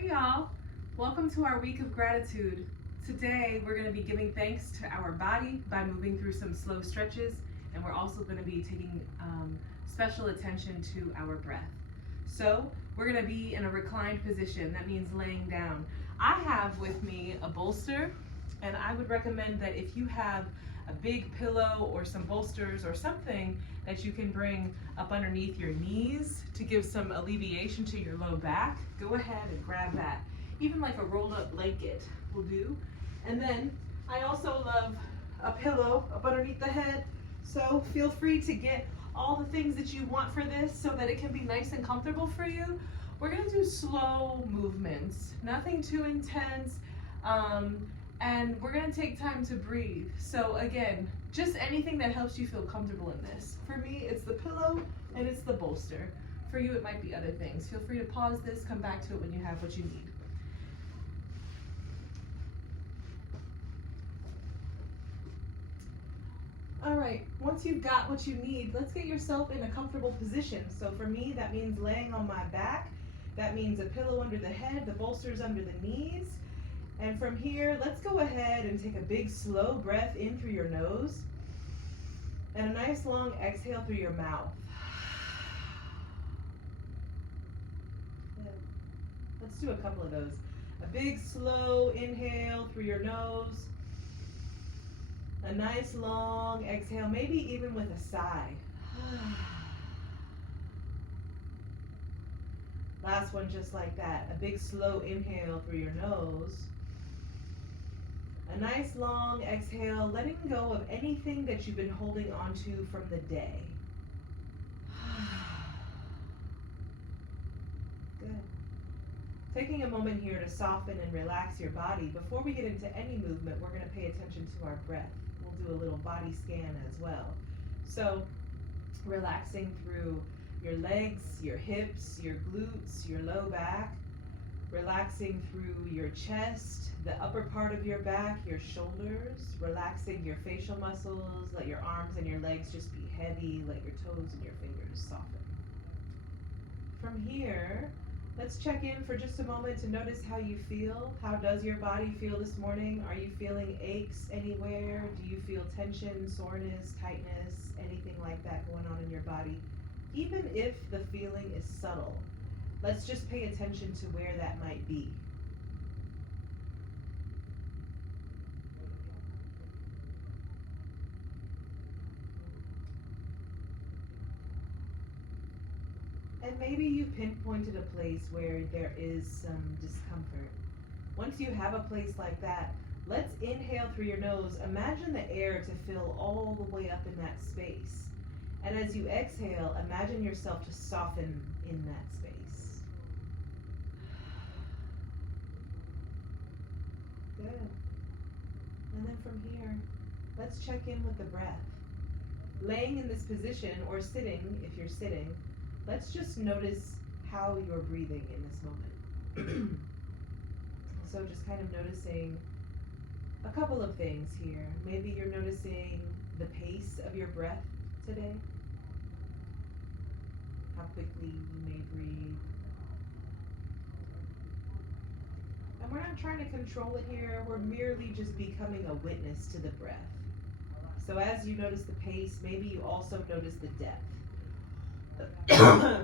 Hey y'all, welcome to our week of gratitude. Today we're going to be giving thanks to our body by moving through some slow stretches, and we're also going to be taking special attention to our breath. So we're going to be in a reclined position, that means laying down. I have with me a bolster, and I would recommend that if you have a big pillow or some bolsters or something that you can bring up underneath your knees to give some alleviation to your low back, go ahead and grab that. Even like a rolled up blanket will do. And then I also love a pillow up underneath the head, so feel free to get all the things that you want for this so that it can be nice and comfortable for you. We're gonna do slow movements, nothing too intense, and we're gonna take time to breathe. So again, just anything that helps you feel comfortable in this. For me, it's the pillow and it's the bolster. For you, it might be other things. Feel free to pause this, come back to it when you have what you need. All right, once you've got what you need, let's get yourself in a comfortable position. So for me, that means laying on my back. That means a pillow under the head, the bolsters under the knees. And from here, let's go ahead and take a big slow breath in through your nose and a nice long exhale through your mouth. Let's do a couple of those. A big slow inhale through your nose, a nice long exhale, maybe even with a sigh. Last one just like that. A big slow inhale through your nose. A nice long exhale, letting go of anything that you've been holding onto from the day. Good. Taking a moment here to soften and relax your body. Before we get into any movement, we're going to pay attention to our breath. We'll do a little body scan as well. So, relaxing through your legs, your hips, your glutes, your low back. Relaxing through your chest, the upper part of your back, your shoulders, relaxing your facial muscles, let your arms and your legs just be heavy, let your toes and your fingers soften. From here, let's check in for just a moment to notice how you feel. How does your body feel this morning? Are you feeling aches anywhere? Do you feel tension, soreness, tightness, anything like that going on in your body? Even if the feeling is subtle, let's just pay attention to where that might be. And maybe you pinpointed a place where there is some discomfort. Once you have a place like that, let's inhale through your nose. Imagine the air to fill all the way up in that space. And as you exhale, imagine yourself to soften in that space. Good. And then from here, let's check in with the breath. Laying in this position, or sitting if you're sitting, let's just notice how you're breathing in this moment. So just kind of noticing a couple of things here. Maybe you're noticing the pace of your breath today, how quickly you may breathe. And we're not trying to control it here, we're merely just becoming a witness to the breath. So as you notice the pace, maybe you also notice the depth.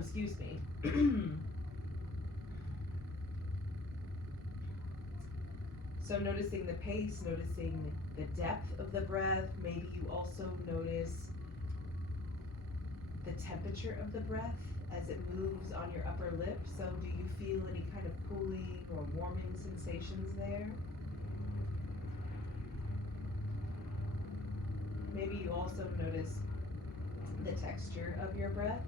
Excuse me. So noticing the pace, noticing the depth of the breath, maybe you also notice the temperature of the breath as it moves on your upper lip. So do you feel any kind of cooling or warming sensations there? Maybe you also notice the texture of your breath,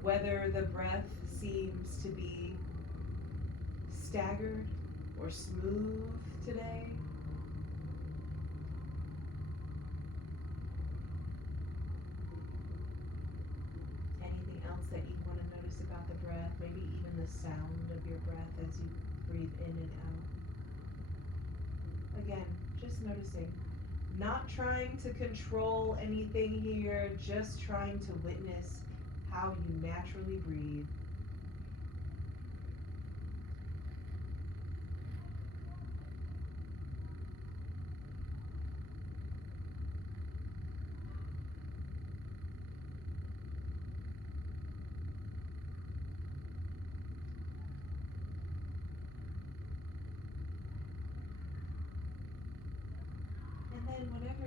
whether the breath seems to be staggered or smooth today. Anything else that you want to notice about the breath? Maybe even the sound of your breath as you breathe in and out. Again, just noticing. Not trying to control anything here, just trying to witness how you naturally breathe.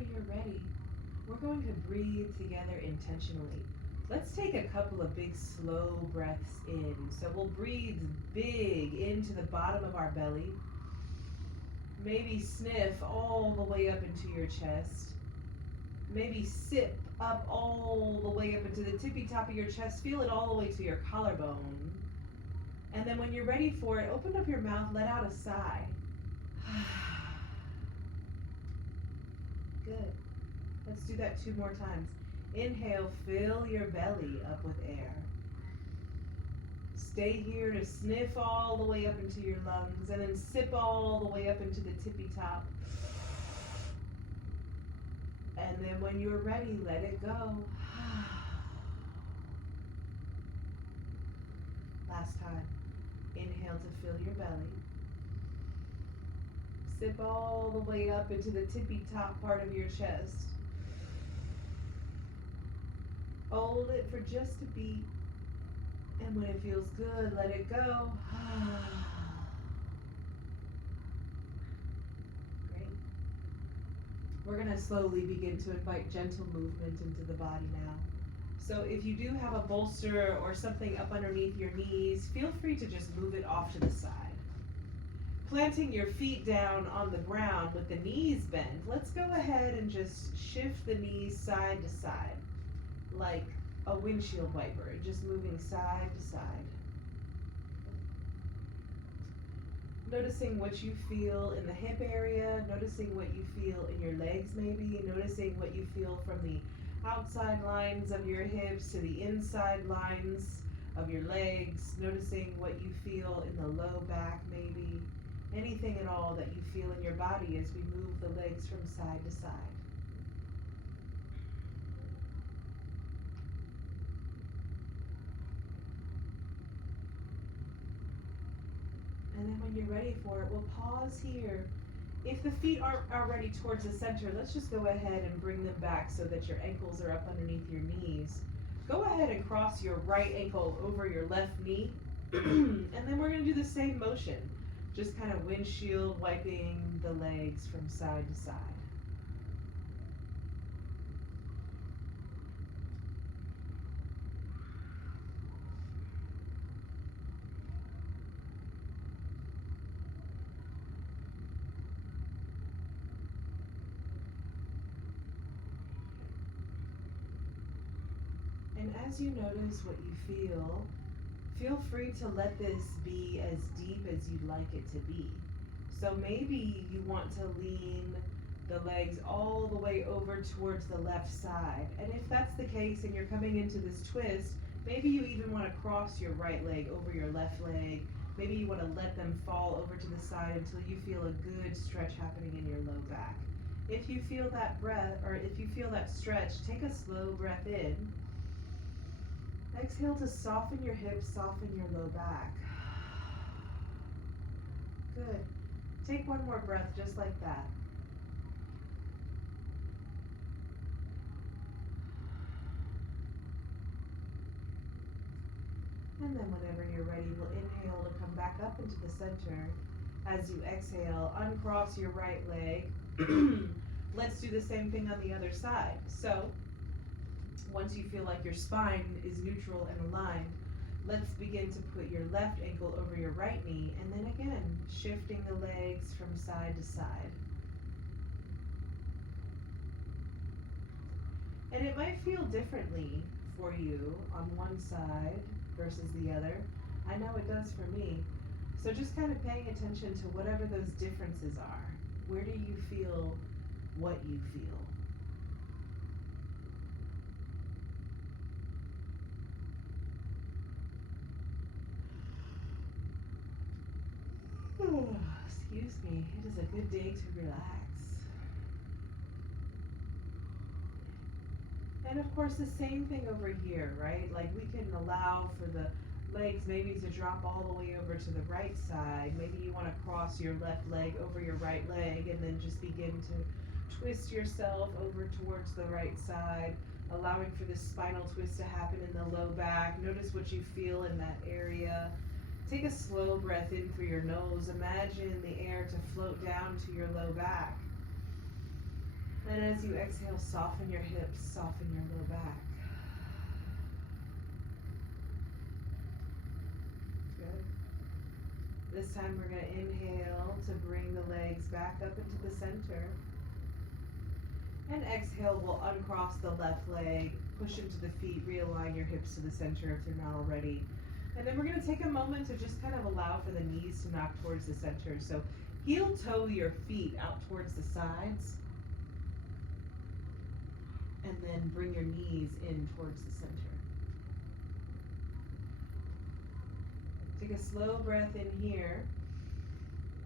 when you're ready, we're going to breathe together intentionally. Let's take a couple of big slow breaths in. So we'll breathe big into the bottom of our belly. Maybe sniff all the way up into your chest. Maybe sip up all the way up into the tippy top of your chest. Feel it all the way to your collarbone. And then when you're ready for it, open up your mouth, let out a sigh. Good. Let's do that 2 more times. Inhale, fill your belly up with air. Stay here to sniff all the way up into your lungs and then sip all the way up into the tippy top. And then when you're ready, let it go. Last time. Inhale to fill your belly. Sip all the way up into the tippy top part of your chest. Hold it for just a beat. And when it feels good, let it go. Great. We're going to slowly begin to invite gentle movement into the body now. So if you do have a bolster or something up underneath your knees, feel free to just move it off to the side. Planting your feet down on the ground with the knees bent, let's go ahead and just shift the knees side to side, like a windshield wiper, just moving side to side. Noticing what you feel in the hip area, noticing what you feel in your legs maybe, noticing what you feel from the outside lines of your hips to the inside lines of your legs, noticing what you feel in the low back maybe, anything at all that you feel in your body as we move the legs from side to side. And then when you're ready for it, we'll pause here. If the feet aren't already towards the center, let's just go ahead and bring them back so that your ankles are up underneath your knees. Go ahead and cross your right ankle over your left knee. And then we're going to do the same motion. Just kind of windshield wiping the legs from side to side. And as you notice what you feel free to let this be as deep as you'd like it to be. So maybe you want to lean the legs all the way over towards the left side. And if that's the case and you're coming into this twist, maybe you even want to cross your right leg over your left leg. Maybe you want to let them fall over to the side until you feel a good stretch happening in your low back. If you feel that breath, or if you feel that stretch, take a slow breath in. Exhale to soften your hips, soften your low back. Good. Take one more breath just like that. And then whenever you're ready, we'll inhale to come back up into the center. As you exhale, uncross your right leg. Let's do the same thing on the other side. So, once you feel like your spine is neutral and aligned, let's begin to put your left ankle over your right knee, and then again, shifting the legs from side to side. And it might feel differently for you on one side versus the other. I know it does for me. So just kind of paying attention to whatever those differences are. Where do you feel what you feel? Excuse me, it is a good day to relax. And of course the same thing over here, right? Like we can allow for the legs maybe to drop all the way over to the right side. Maybe you want to cross your left leg over your right leg and then just begin to twist yourself over towards the right side, allowing for this spinal twist to happen in the low back. Notice what you feel in that area. Take a slow breath in through your nose. Imagine the air to float down to your low back. And as you exhale, soften your hips, soften your low back. Good. This time we're going to inhale to bring the legs back up into the center. And exhale, we'll uncross the left leg, push into the feet, realign your hips to the center if you're not already. And then we're going to take a moment to just kind of allow for the knees to knock towards the center. So heel toe your feet out towards the sides. And then bring your knees in towards the center. Take a slow breath in here.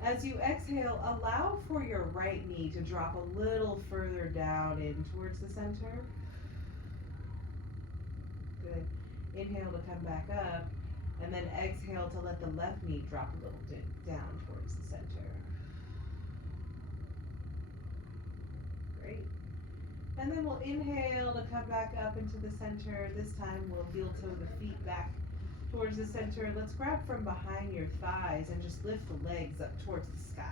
As you exhale, allow for your right knee to drop a little further down in towards the center. Good. Inhale to come back up, and then exhale to let the left knee drop a little down towards the center. Great. And then we'll inhale to come back up into the center. This time we'll heel toe the feet back towards the center. Let's grab from behind your thighs and just lift the legs up towards the sky.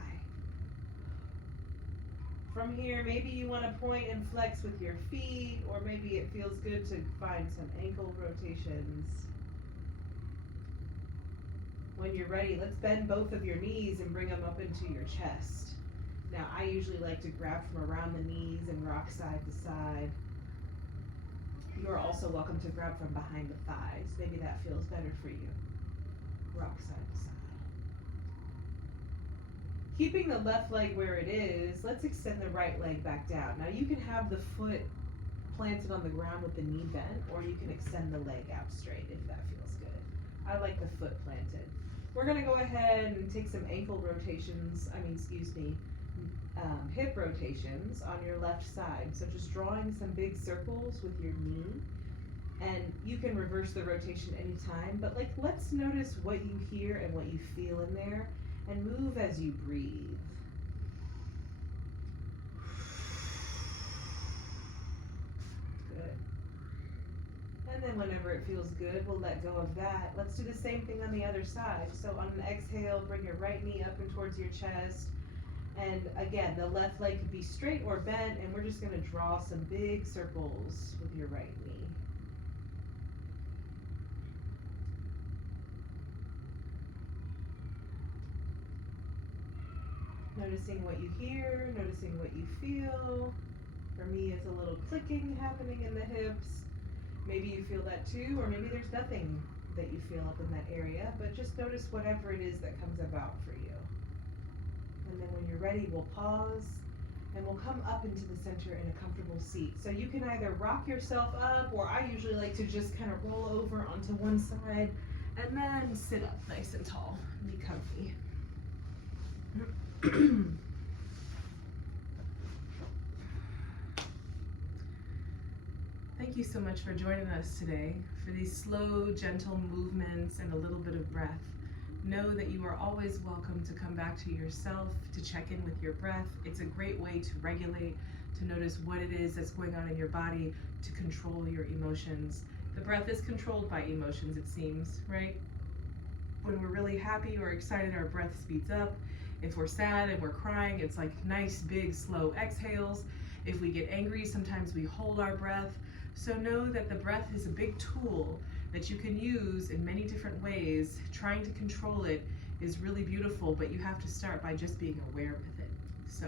From here, maybe you want to point and flex with your feet, or maybe it feels good to find some ankle rotations. When you're ready, let's bend both of your knees and bring them up into your chest. Now, I usually like to grab from around the knees and rock side to side. You're also welcome to grab from behind the thighs. Maybe that feels better for you. Rock side to side. Keeping the left leg where it is, let's extend the right leg back down. Now you can have the foot planted on the ground with the knee bent, or you can extend the leg out straight if that feels good. I like the foot planted. We're gonna go ahead and take some ankle rotations, hip rotations on your left side. So just drawing some big circles with your knee, and you can reverse the rotation anytime, but let's notice what you hear and what you feel in there, and move as you breathe. Good. And then whenever it feels good, we'll let go of that. Let's do the same thing on the other side. So on an exhale, bring your right knee up and towards your chest. And again, the left leg could be straight or bent, and we're just going to draw some big circles with your right knee. Noticing what you hear, noticing what you feel. For me, it's a little clicking happening in the hips. Maybe you feel that too, or maybe there's nothing that you feel up in that area, but just notice whatever it is that comes about for you. And then when you're ready, we'll pause, and we'll come up into the center in a comfortable seat. So you can either rock yourself up, or I usually like to just kind of roll over onto one side and then sit up nice and tall and be comfy. Thank you so much for joining us today for these slow, gentle movements and a little bit of breath. Know that you are always welcome to come back to yourself, to check in with your breath. It's a great way to regulate, to notice what it is that's going on in your body, to control your emotions. The breath is controlled by emotions, it seems, right? When we're really happy or excited, our breath speeds up. If we're sad and we're crying, it's like nice, big, slow exhales. If we get angry, sometimes we hold our breath. So know that the breath is a big tool that you can use in many different ways. Trying to control it is really beautiful, but you have to start by just being aware with it. So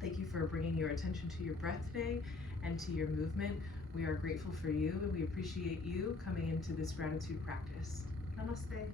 thank you for bringing your attention to your breath today and to your movement. We are grateful for you, and we appreciate you coming into this gratitude practice. Namaste.